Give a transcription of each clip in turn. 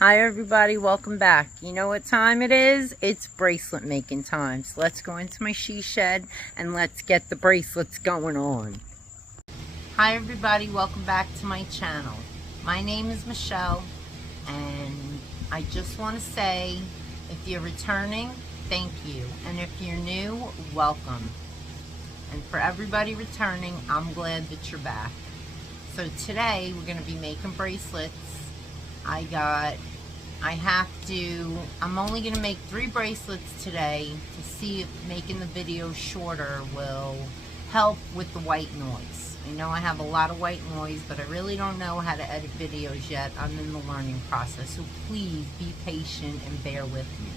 Hi everybody, welcome back. You know what time it is? It's bracelet making time. So let's go into my she shed and let's get the bracelets going on. Hi everybody, welcome back to my channel. My name is Michelle and I just want to say, if you're returning, thank you. And if you're new, welcome. And for everybody returning, I'm glad that you're back. So today we're going to be making bracelets. I'm only going to make 3 bracelets today to see if making the video shorter will help with the white noise. I know I have a lot of white noise, but I really don't know how to edit videos yet. I'm in the learning process, so please be patient and bear with me.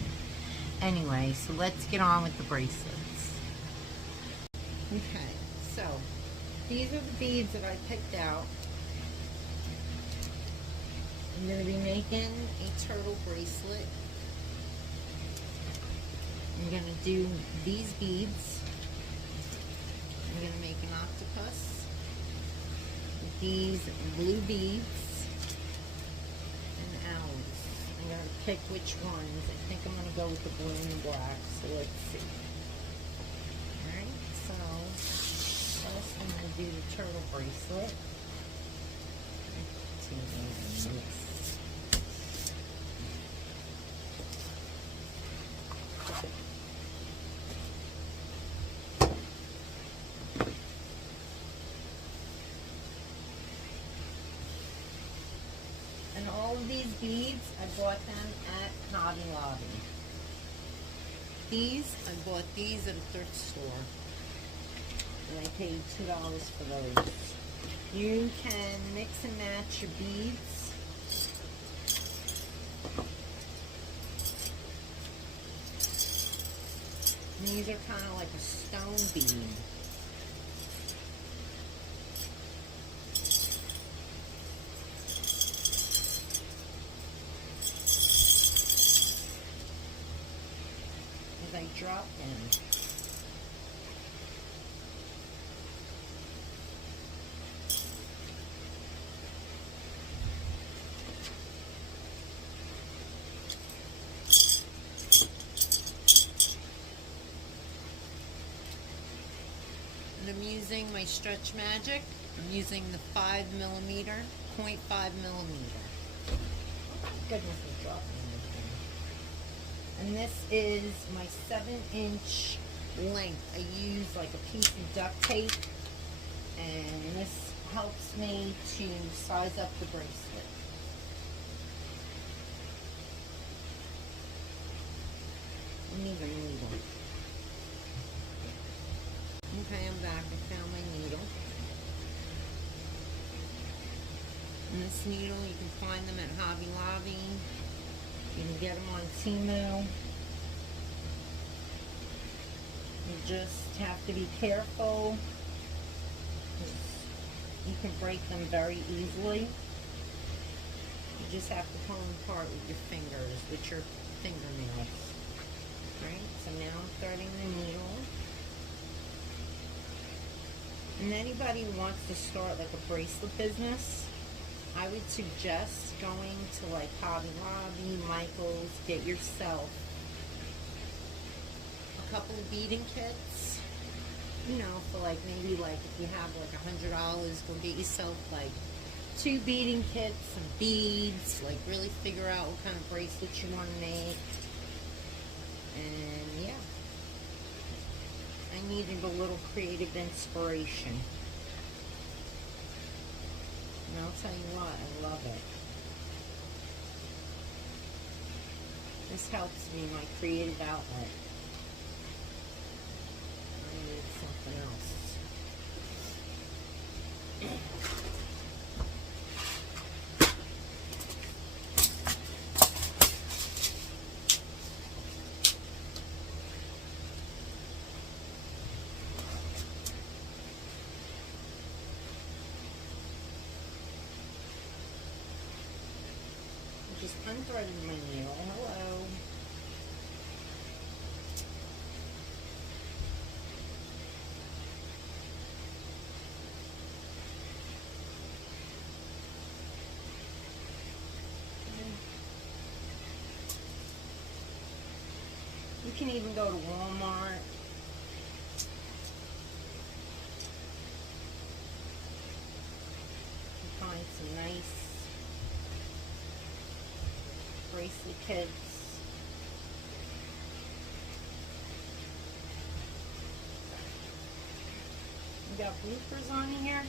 Anyway, so let's get on with the bracelets. Okay, so these are the beads that I picked out. I'm going to be making a turtle bracelet. I'm going to do these beads. I'm going to make an octopus with these blue beads and owls. I'm going to pick which ones. I think I'm going to go with the blue and the black, so let's see. Alright, so first I'm going to do the turtle bracelet. And all of these beads, I bought them at Hobby Lobby. I bought these at a thrift store. And I paid $2 for those. You can mix and match your beads. And these are kind of like a stone bead. As I drop them. And I'm using my Stretch Magic. I'm using the 5mm, 0.5mm. Goodness, it's dropping everything. And this is my 7-inch length. I use like a piece of duct tape, and this helps me to size up the bracelet. I need a needle. Okay, I'm back. I found my needle. And this needle, you can find them at Hobby Lobby. You can get them on Temu. You just have to be careful. You can break them very easily. You just have to pull them apart with your fingers, with your fingernails. Alright, so now I'm threading the needle. And anybody who wants to start like a bracelet business, I would suggest going to like Hobby Lobby, Michael's, get yourself a couple of beading kits. You know, for like maybe like if you have like $100, go get yourself like 2 beading kits, some beads, like really figure out what kind of bracelets you want to make. And yeah. I needed a little creative inspiration. And I'll tell you what, I love it. This helps me, my creative outlet. I need something else. Just unthreaded my needle. Hello. You can even go to Walmart. You find some nice bracelet kits. You got bloopers on here.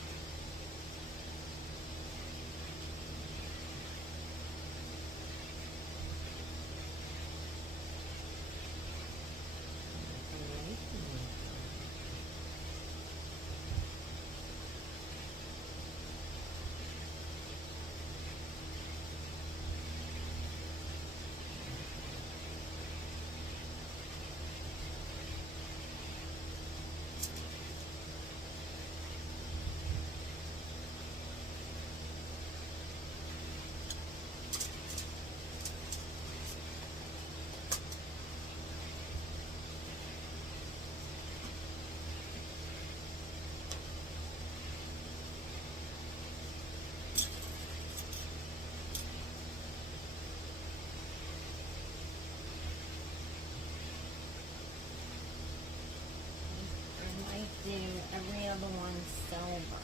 Do every other one silver.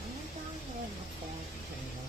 I went down here in the fall table.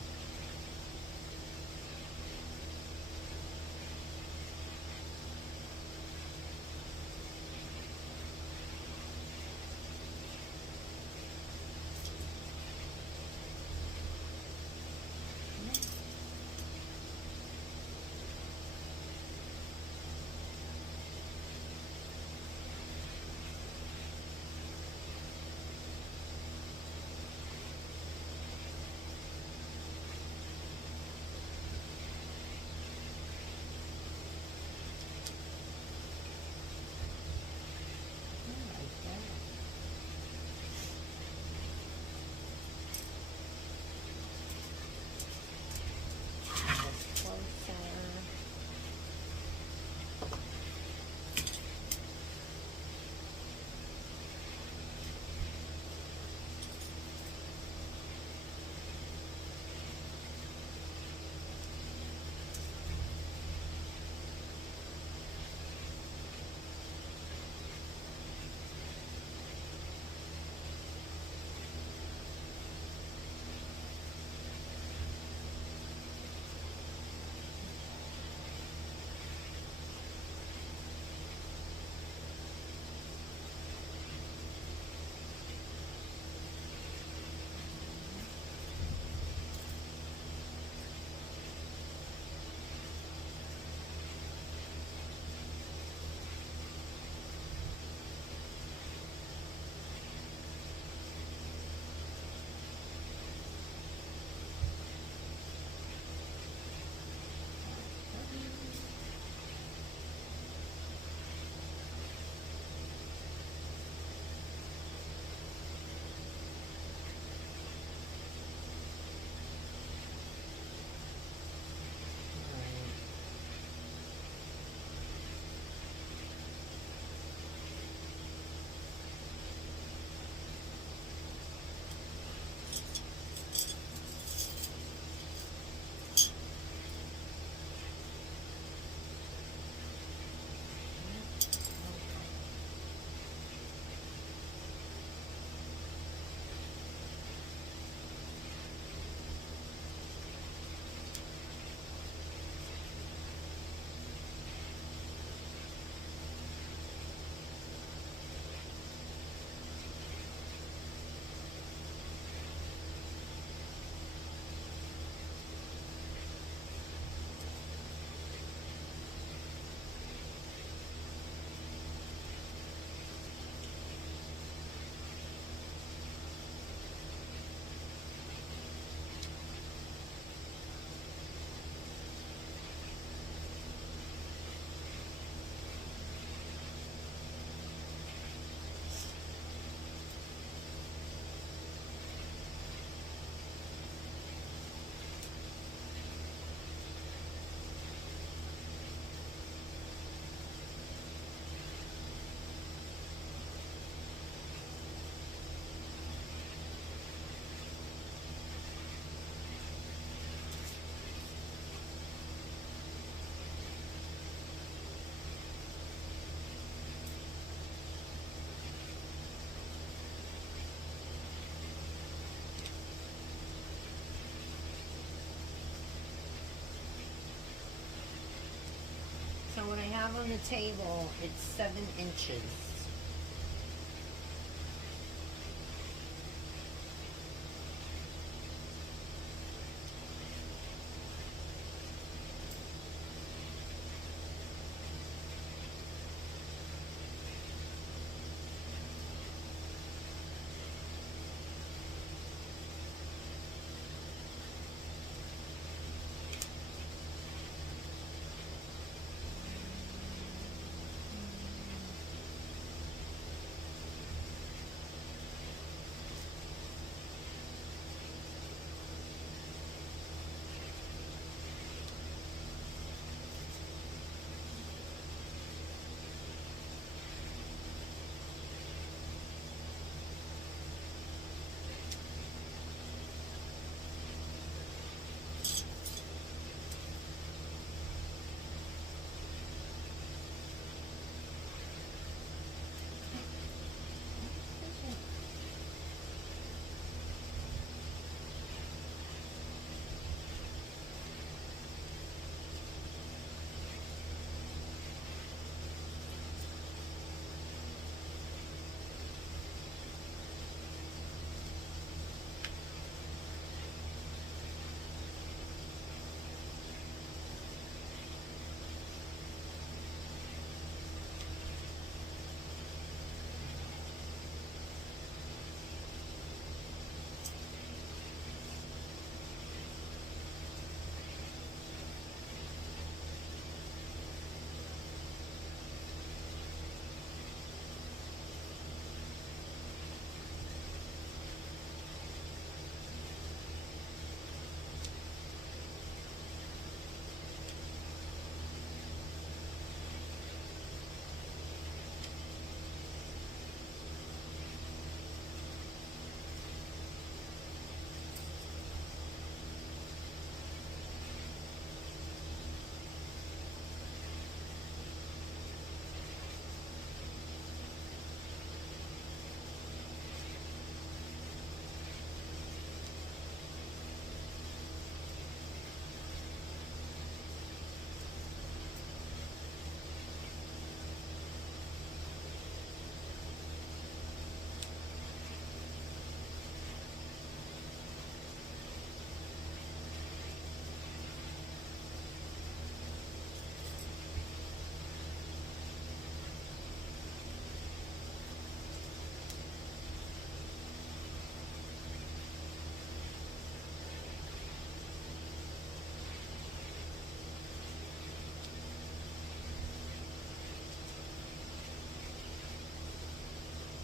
what I have on the table, it's 7 inches.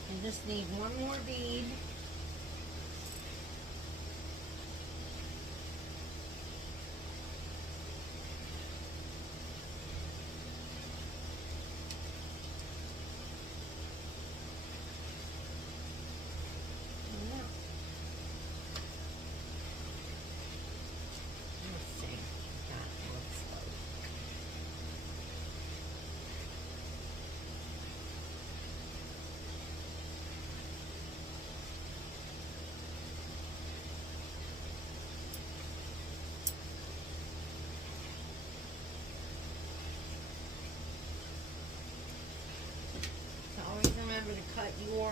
I just need one more bead. Remember to cut your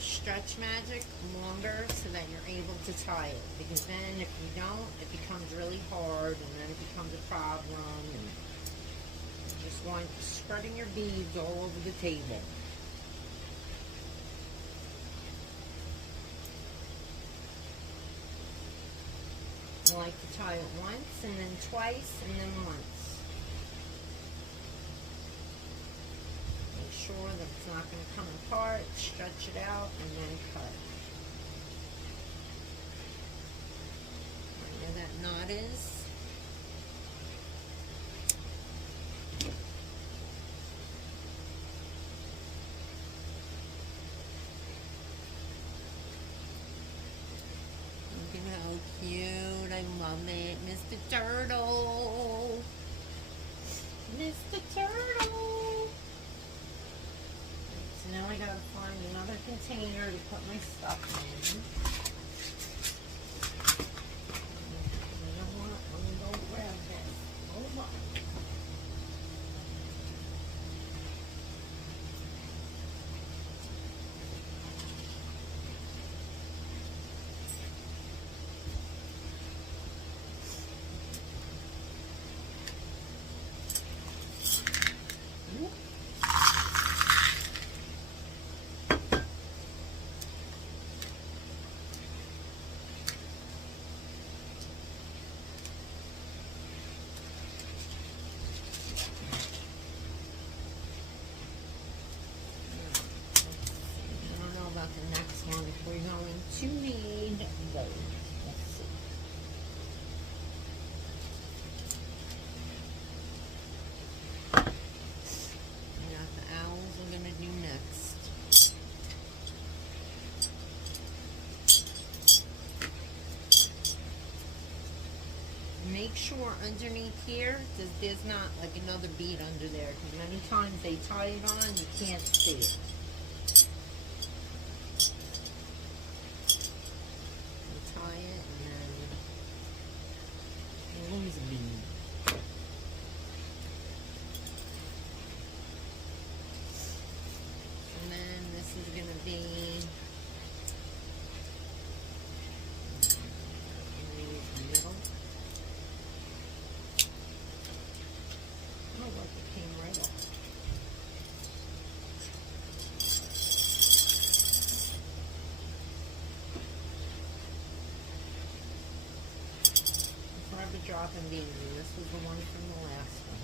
stretch magic longer so that you're able to tie it, because then if you don't, it becomes really hard and then it becomes a problem, and you just want spreading your beads all over the table. I like to tie it once and then twice and then once. Sure that it's not going to come apart, stretch it out, and then cut. Where that knot is. Look at how cute, I love it, Mr. Turtle. Mr. Turtle. Now I gotta find another container to put my stuff in. I don't want to go grab this. Hold on. going to need those. Let's see. Now the owls are going to do next. Make sure underneath here there's not like another bead under there, because many times they tie it on and you can't see it. You tie it and then you lose a bead. And then this is going to be dropping beads, and this was the one from the last one.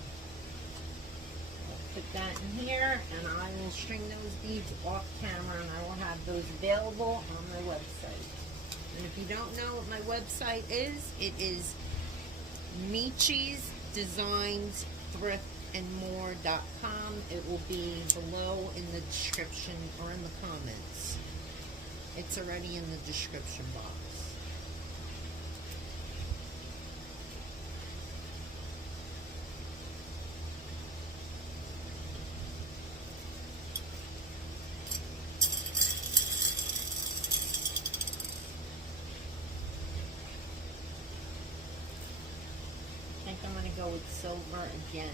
I'll put that in here, and I will string those beads off camera, and I will have those available on my website. And if you don't know what my website is, it is Michi's Designs Thrift and More.com. It will be below in the description or in the comments. It's already in the description box. I think I'm going to go with silver again.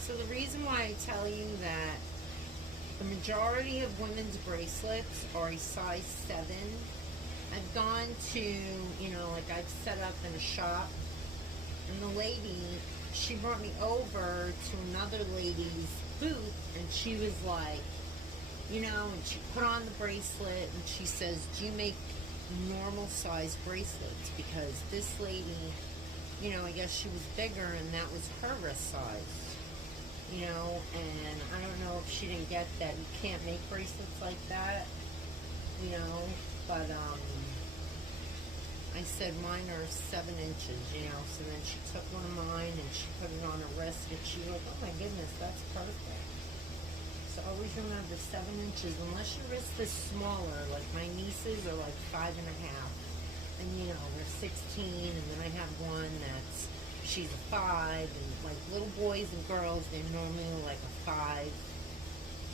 So the reason why I tell you that the majority of women's bracelets are a size 7, I've gone to, like I've set up in a shop, and the lady, she brought me over to another lady's booth, and she was like, and she put on the bracelet, and she says, do you make normal size bracelets? Because this lady, I guess she was bigger, and that was her wrist size. And I don't know if she didn't get that you can't make bracelets like that, but I said mine are 7 inches, so then she took one of mine and she put it on her wrist, and she was like, oh my goodness, that's perfect. So always remember 7 inches, unless your wrist is smaller, like my nieces are like 5 and a half, and they're 16, and then I have one that's, she's a 5, and like little boys and girls, they're normally like a 5.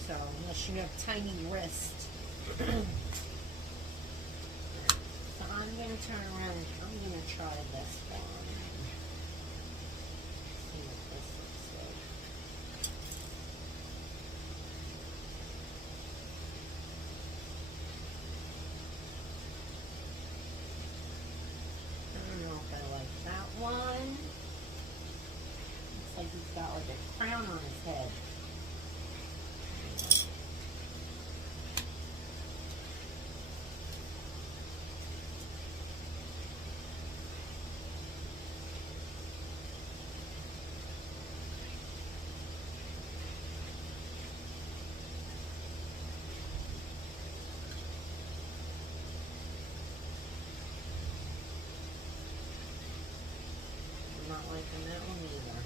So unless you have tiny wrists. So I'm gonna turn around and I'm gonna try this one. See what this looks like. I don't know if I like that one. Like he's got like a crown on his head. I'm not liking that one either.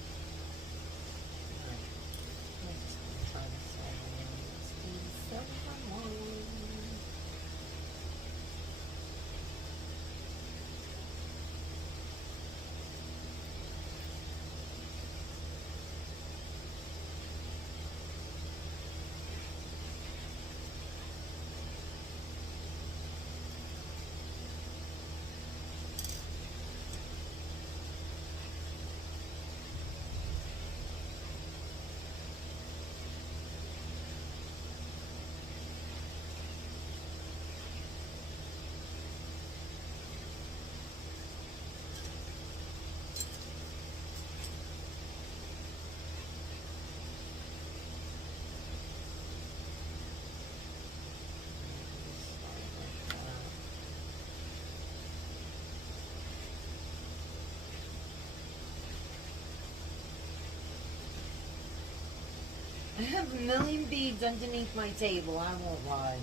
have a million beads underneath my table, I won't lie.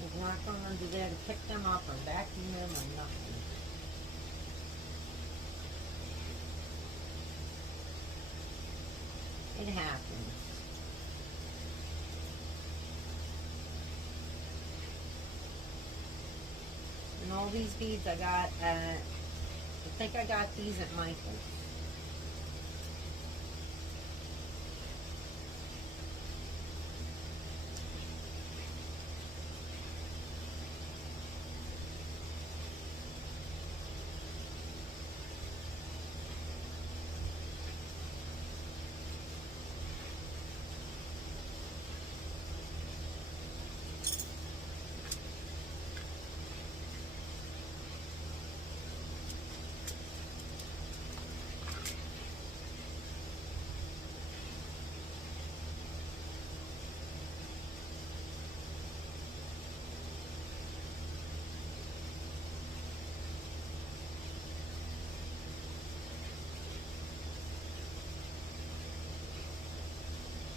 There's not going under there to pick them up or vacuum them or nothing. It happens. And all these beads I got at, I think I got these at Michael's.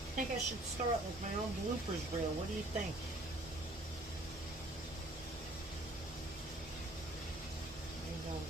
I think I should start with my own bloopers reel. What do you think? I don't know.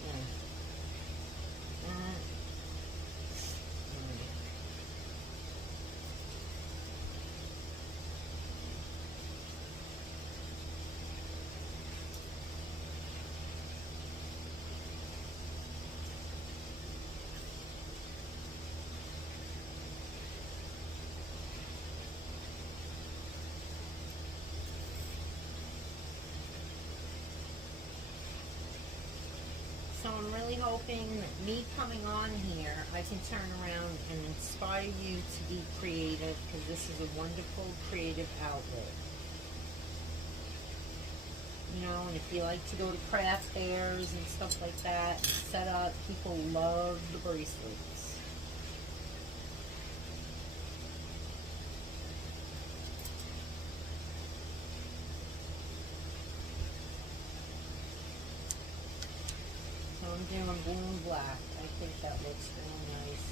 So I'm really hoping that me coming on here, I can turn around and inspire you to be creative, because this is a wonderful creative outlet. You know, and if you like to go to craft fairs and stuff like that, and set up, people love the bracelets. So I'm doing blue and black. I think that looks real nice.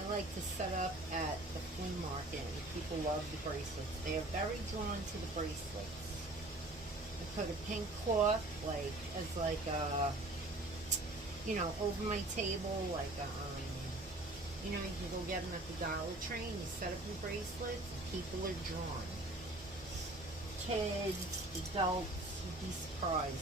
I like to set up at the flea market, and people love the bracelets. They are very drawn to the bracelets. I put a pink cloth, like, as like a, you know, over my table, like a, you know, you can go get them at the Dollar Tree, and you set up your bracelets, and people are drawn. Kids, adults, you'd be surprised.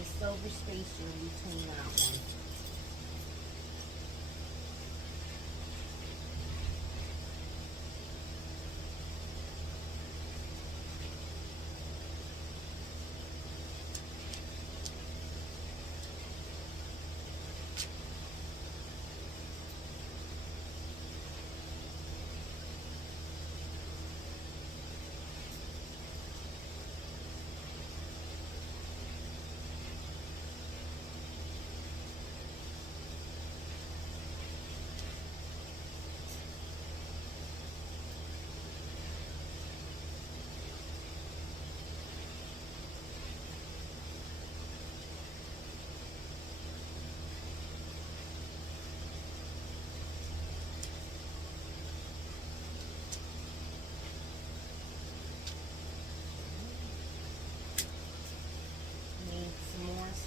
a silver spacer in between that one.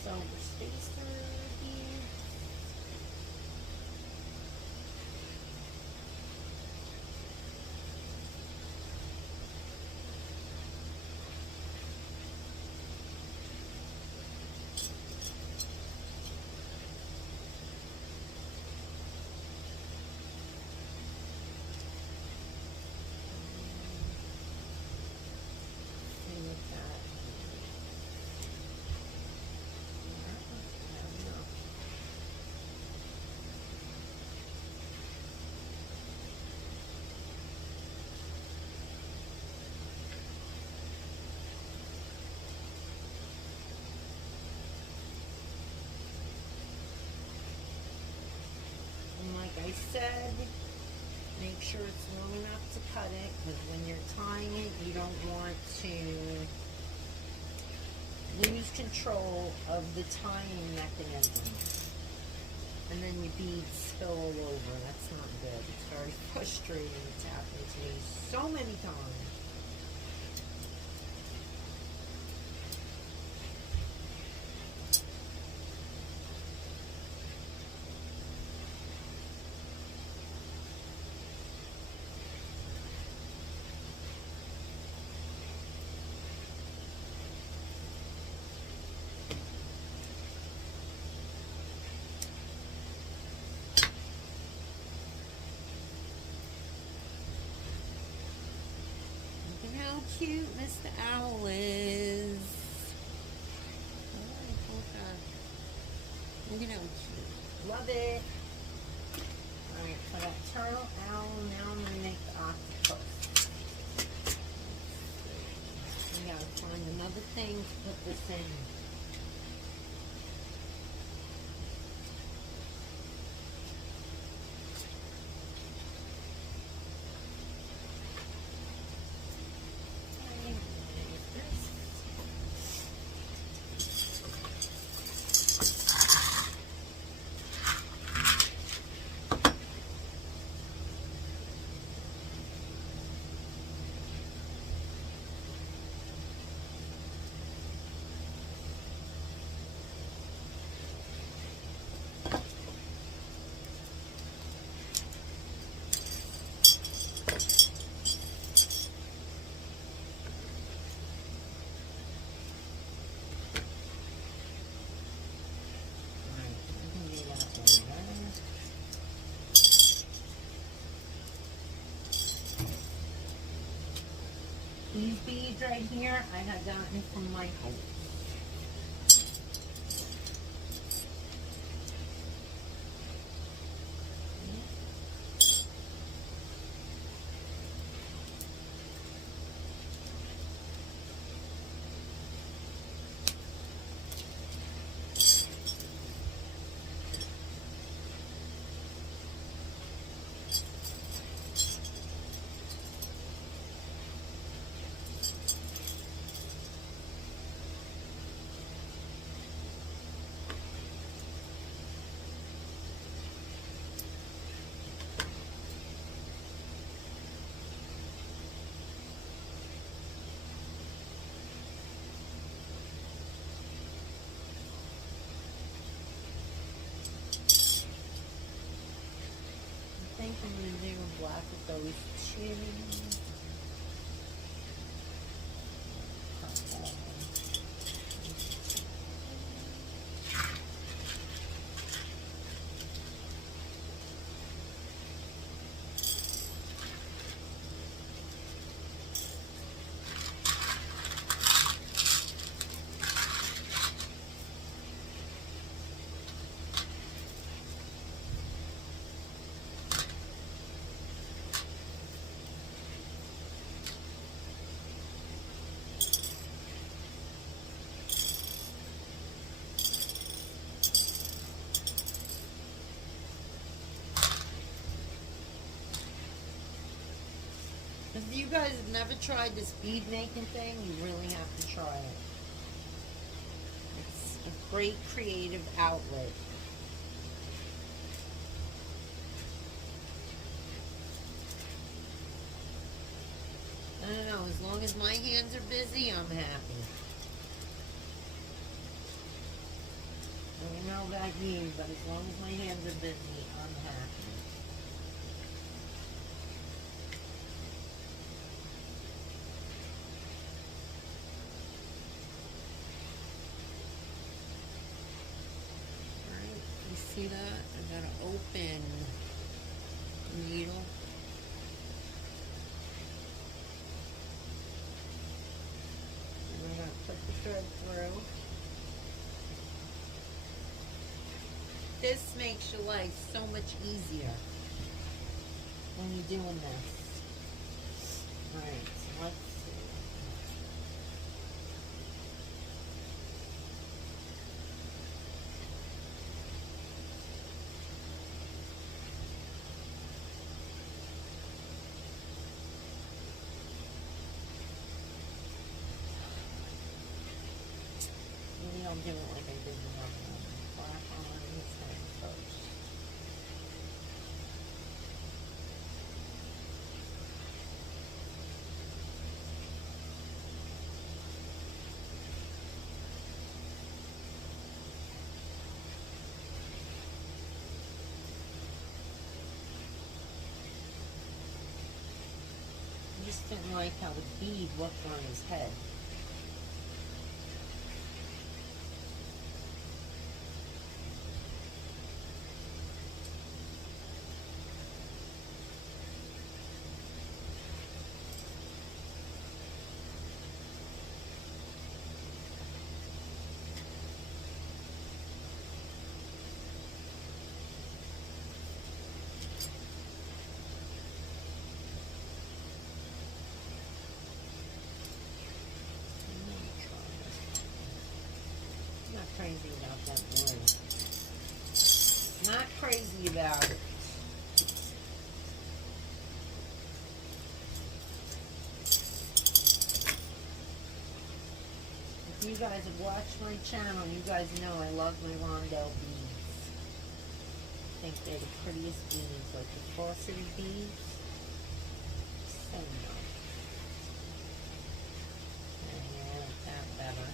Silver spacer here. Like I said, make sure it's long enough to cut it, because when you're tying it, you don't want to lose control of the tying mechanism. And then your beads spill all over. That's not good. It's very frustrating. It's happened to me so many times. How cute Mr. Owl is. Look at how cute. Love it. Alright, so that turtle owl, now I'm going to make the octopus. We gotta find another thing to put this in. These beads right here, I had gotten from Michael. I think I'm going to do black with those two. Purple. guys have never tried this bead making thing, you really have to try it. It's a great creative outlet. I don't know, as long as my hands are busy, I'm happy. I don't know about you, but as long as my hands are busy, I'm happy. Alright, you see that? I gotta open the needle. And I'm gonna put the thread through. This makes your life so much easier when you're doing this. Alright, so let's see. Maybe I'll do it like I did the other one. Black on this head first. I just didn't like how the bead looked on his head. Crazy about that blue. Not crazy about it. If you guys have watched my channel, you guys know I love my Rondo beads. I think they're the prettiest beads, like the frosted beads. So nice. Yeah, that better.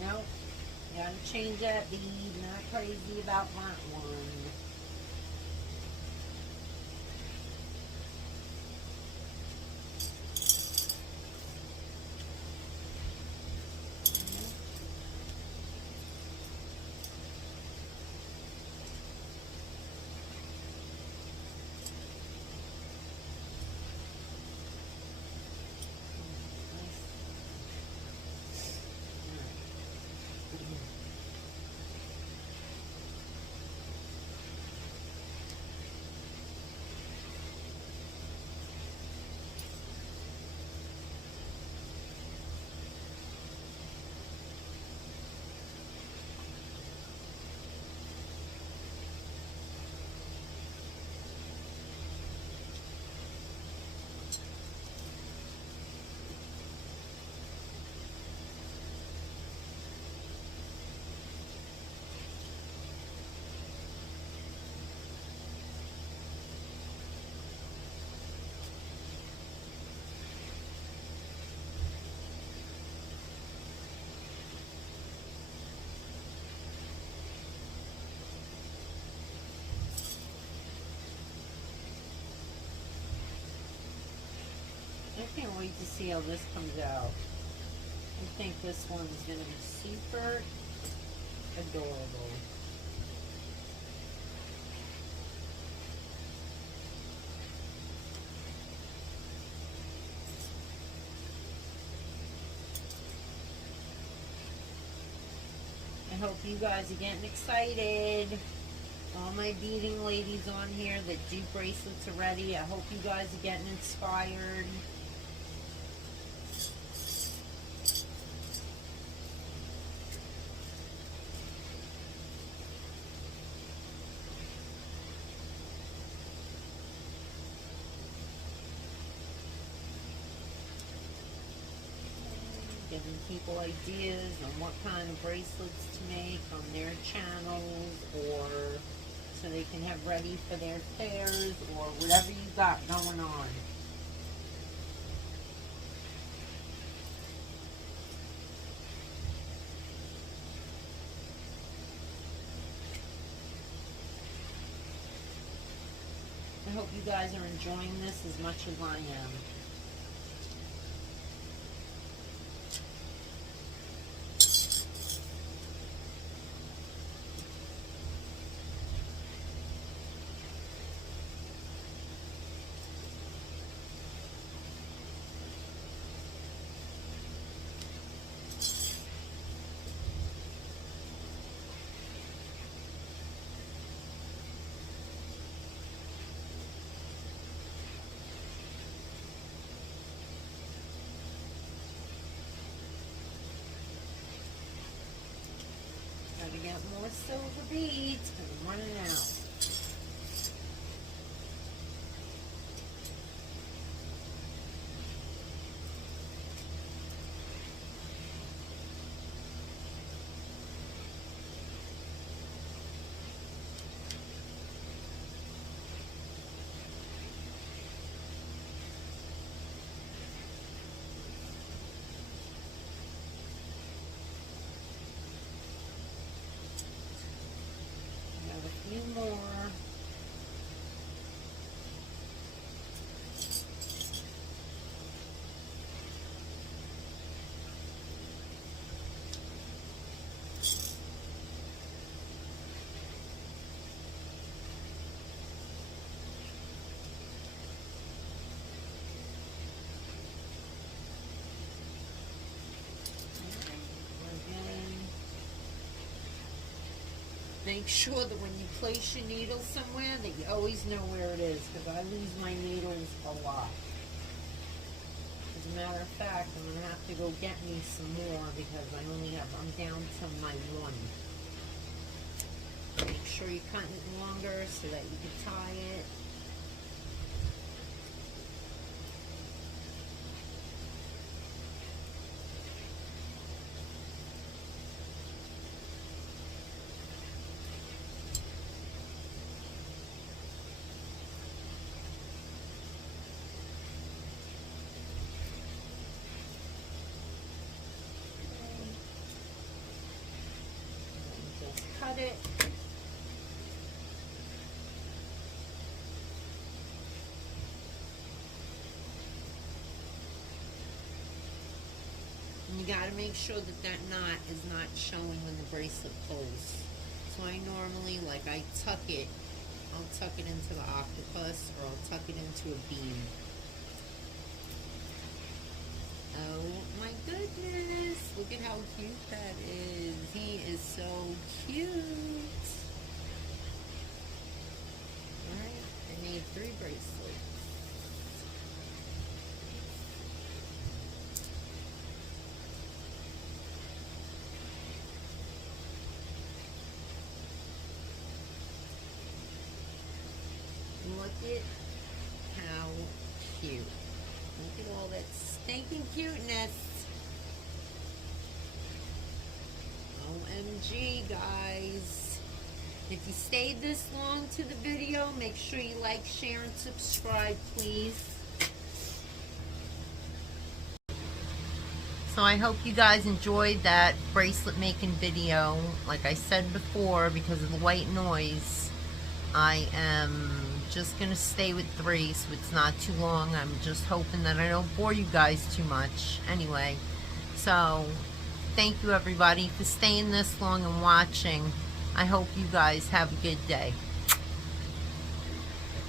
Nope. Gotta change that bead. Not crazy about that one. to see how this comes out. I think this one is going to be super adorable. I hope you guys are getting excited. All my beading ladies on here that do bracelets already, I hope you guys are getting inspired. Giving people ideas on what kind of bracelets to make on their channels, or so they can have ready for their fairs, or whatever you got going on. I hope you guys are enjoying this as much as I am. Gotta get more silver beads because I'm running out. More. Make sure that when you place your needle somewhere that you always know where it is, because I lose my needles a lot. As a matter of fact, I'm going to have to go get me some more because I'm down to my one. Make sure you cut it longer so that you can tie it. Cut it. And you got to make sure that knot is not showing when the bracelet pulls. So I normally, I tuck it. I'll tuck it into the octopus, or I'll tuck it into a beam. Oh my goodness, look at how cute that is. He is so cute. Alright, I made 3 bracelets. Look at how cute. Look at all that stinking cuteness. OMG, guys. If you stayed this long to the video, make sure you like, share, and subscribe, please. So I hope you guys enjoyed that bracelet making video. Like I said before, because of the white noise, I am just going to stay with 3, so it's not too long. I'm just hoping that I don't bore you guys too much. Anyway, so thank you everybody for staying this long and watching. I hope you guys have a good day.